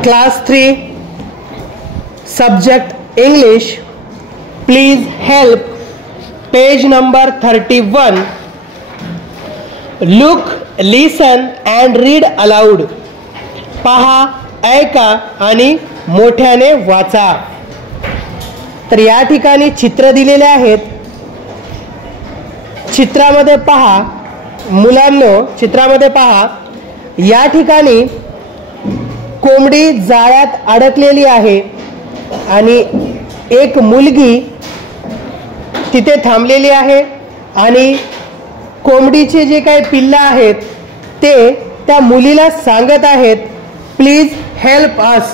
Class 3 Subject English. Please help page number 31. Look, listen and read aloud. पहा, ऐका आणि मोठ्याने वाचा. तर या ठिकाणी चित्र दिलेले आहेत. चित्रामध्ये पहा मुलांनो, चित्रामध्ये पहा, या ठिकाणी कोंबडी जाळ्यात अडकलेली आहे आणि एक मुलगी तिथे थांबलेली आहे आणि कोंबडीचे जे काही पिल्लं आहेत ते त्या मुलीला सांगत आहेत, प्लीज हेल्प अस,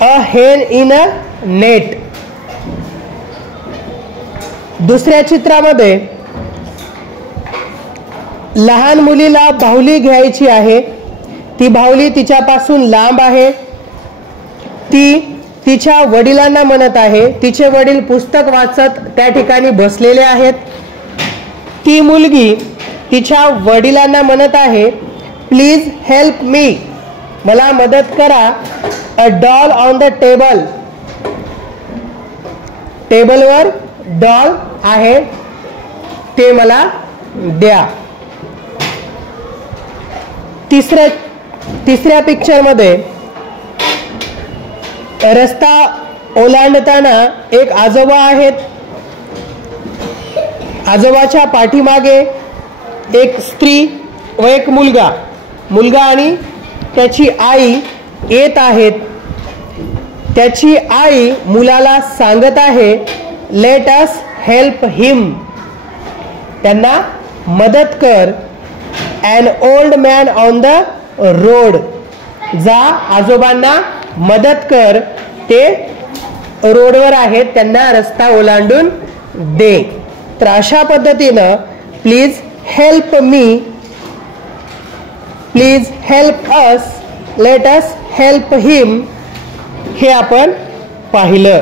अ हेन इन अ नेट. दुसऱ्या चित्रामध्ये लहान मुलीला बाहुली घ्यायची आहे. ती बाहुली तिच्यापासून लांब आहे. ती तिच्या वडिलांना म्हणत आहे. तिचे वडील पुस्तक वाचत त्या ठिकाणी बसलेले आहेत. ती मुलगी तिच्या वडिलांना म्हणत आहे, प्लीज हेल्प मी, मला मदत करा. A doll on the table, टेबलवर डॉल आहे ते मला द्या. तिसऱ्या पिक्चर मध्ये रस्ता ओलांडताना एक आजोबा आहेत. आजोबाच्या पाठीमागे एक स्त्री व एक मुलगा आणि त्याची आई येत आहेत. त्याची आई मुलाला सांगत आहे, लेट अस हेल्प हिम, त्यांना मदत कर. An old man on the road, जा आजोबांना मदत कर, ते रोडवर आहेत, त्यांना रस्ता ओलांडून दे. तर अशा पद्धतीनं please help me, please help us, let us help him हे आपण पाहिलं.